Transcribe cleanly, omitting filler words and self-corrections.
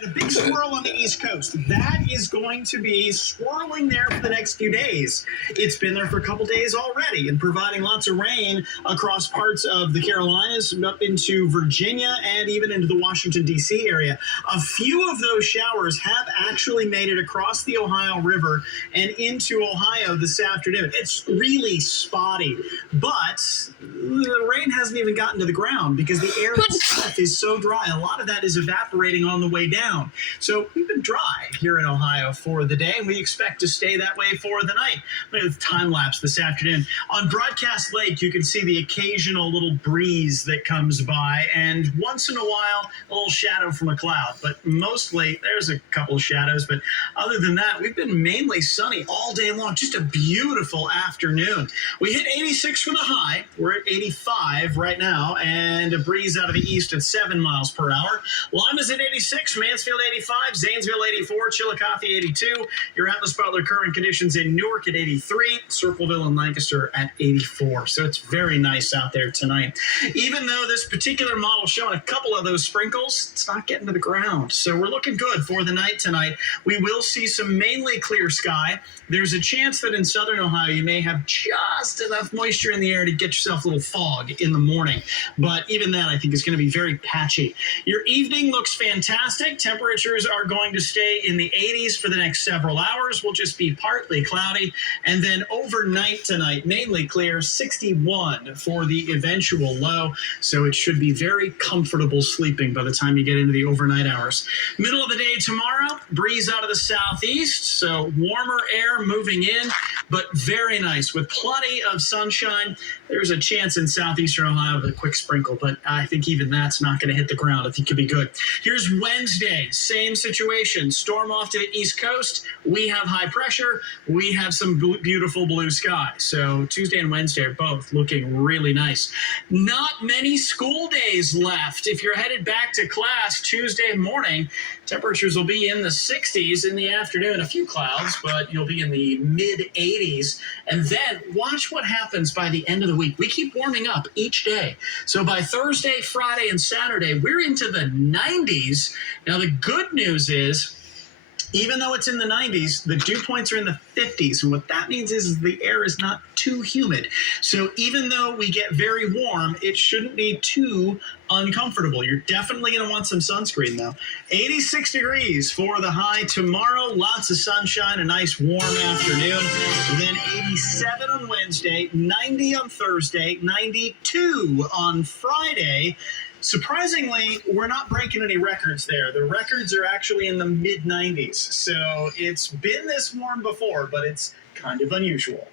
And a big swirl on the East Coast. That is going to be swirling there for the next few days. It's been there for a couple days already and providing lots of rain across parts of the Carolinas, up into Virginia, and even into the Washington, D.C. area. A few of those showers have actually made it across the Ohio River and into Ohio this afternoon. It's really spotty, but the rain hasn't even gotten to the ground because the air itself is so dry. A lot of that is evaporating on the way down. So we've been dry here in Ohio for the day, and we expect to stay that way for the night. Look at the time lapse this afternoon. On Broadcast Lake, you can see the occasional little breeze that comes by, and once in a while, a little shadow from a cloud. But mostly, there's a couple of shadows, but other than that, we've been mainly sunny all day long. Just a beautiful afternoon. We hit 86 for the high. We're at 85 right now, and a breeze out of the east at 7 miles per hour. Lima's at 86, Mansfield 85, Zanesville 84, Chillicothe 82. Your Atlas Butler current conditions in Newark at 83, Circleville and Lancaster at 84. So it's very nice out there tonight. Even though this particular model showing a couple of those sprinkles, it's not getting to the ground. So we're looking good for the night tonight. We will see some mainly clear sky. There's a chance that in southern Ohio you may have just enough moisture in the air to get yourself a little fog in the morning. But even that, I think, is going to be very patchy. Your evening looks fantastic. Temperatures are going to stay in the 80s for the next several hours. Will just be partly cloudy. And then overnight tonight, mainly clear, 61 for the eventual low. So it should be very comfortable sleeping by the time you get into the overnight hours. Middle of the day tomorrow, breeze out of the southeast. So warmer air moving in, but very nice with plenty of sunshine. There's a chance in southeastern Ohio of a quick sprinkle, but I think even that's not going to hit the ground. I think it'll be good. Here's Wednesday, same situation. Storm off to the East Coast. We have high pressure. We have some beautiful blue sky. So Tuesday and Wednesday are both looking really nice. Not many school days left. If you're headed back to class Tuesday morning, temperatures will be in the 60s in the afternoon. A few clouds, but you'll be in the mid-80s. And then watch what happens by the end of the week. We keep warming up each day. So by Thursday, Friday, and Saturday, we're into the 90s. Now, the good news is, even though it's in the 90s, the dew points are in the 50s. And what that means is the air is not too humid. So even though we get very warm, it shouldn't be too uncomfortable. You're definitely going to want some sunscreen, though. 86 degrees for the high tomorrow. Lots of sunshine, a nice warm afternoon. Then 87 on Wednesday, 90 on Thursday, 92 on Friday. Surprisingly, we're not breaking any records there. The records are actually in the mid-90s. So it's been this warm before, but it's kind of unusual.